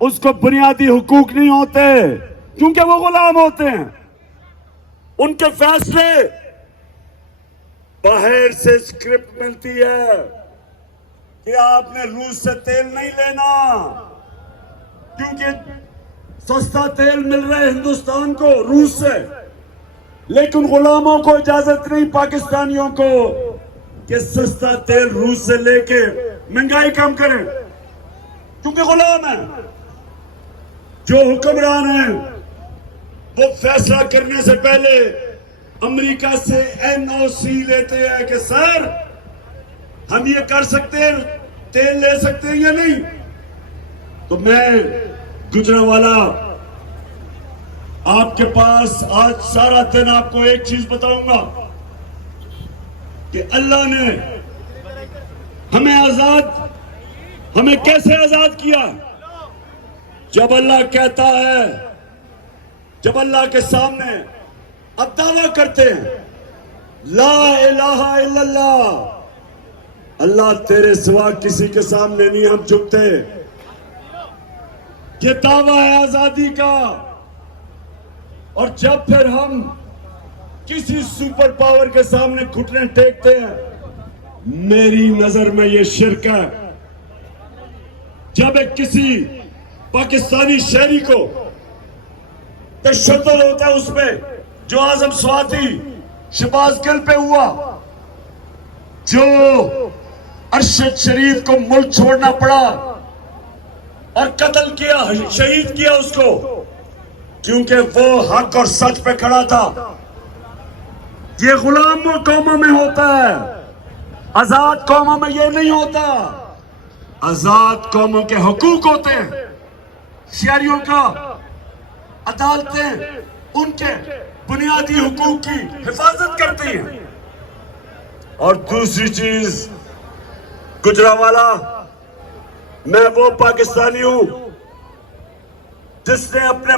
اس کو بنیادی حقوق نہیں ہوتے کیونکہ وہ غلام ہوتے ہیں. ان کے فیصلے باہر سے اسکرپٹ ملتی ہے کہ آپ نے روس سے تیل نہیں لینا کیونکہ سستا تیل مل رہا ہے ہندوستان کو روس سے، لیکن غلاموں کو اجازت نہیں پاکستانیوں کو کہ سستا تیل روس سے لے کے مہنگائی کم کریں کیونکہ غلام ہیں. جو حکمران ہیں وہ فیصلہ کرنے سے پہلے امریکہ سے NOC لیتے ہیں کہ سر ہم یہ کر سکتے ہیں، تیل لے سکتے ہیں یا نہیں. تو میں گجرانوالہ آپ کے پاس آج سارا دن آپ کو ایک چیز بتاؤں گا کہ اللہ نے ہمیں کیسے آزاد کیا. جب اللہ کہتا ہے، جب اللہ کے سامنے اب دعویٰ کرتے ہیں لا الہ الا اللہ، اللہ تیرے سوا کسی کے سامنے نہیں ہم جھکتے، یہ دعویٰ ہے آزادی کا. اور جب پھر ہم کسی سپر پاور کے سامنے گھٹنے ٹیکتے ہیں، میری نظر میں یہ شرک ہے. جب ایک کسی پاکستانی شہری کو تشدد ہوتا ہے اس پہ، جو اعظم سواتی شہباز گل پہ ہوا، جو ارشد شریف کو ملک چھوڑنا پڑا اور قتل کیا، شہید کیا اس کو کیونکہ وہ حق اور سچ پہ کھڑا تھا. یہ غلام قوموں میں ہوتا ہے، آزاد قوموں میں یہ نہیں ہوتا. آزاد قوموں کے حقوق ہوتے ہیں، شہریوں کا عدالتیں ان کے بنیادی حقوق کی حفاظت کرتی ہیں. اور دوسری چیز گجرانوالہ، میں وہ پاکستانی ہوں جس نے اپنے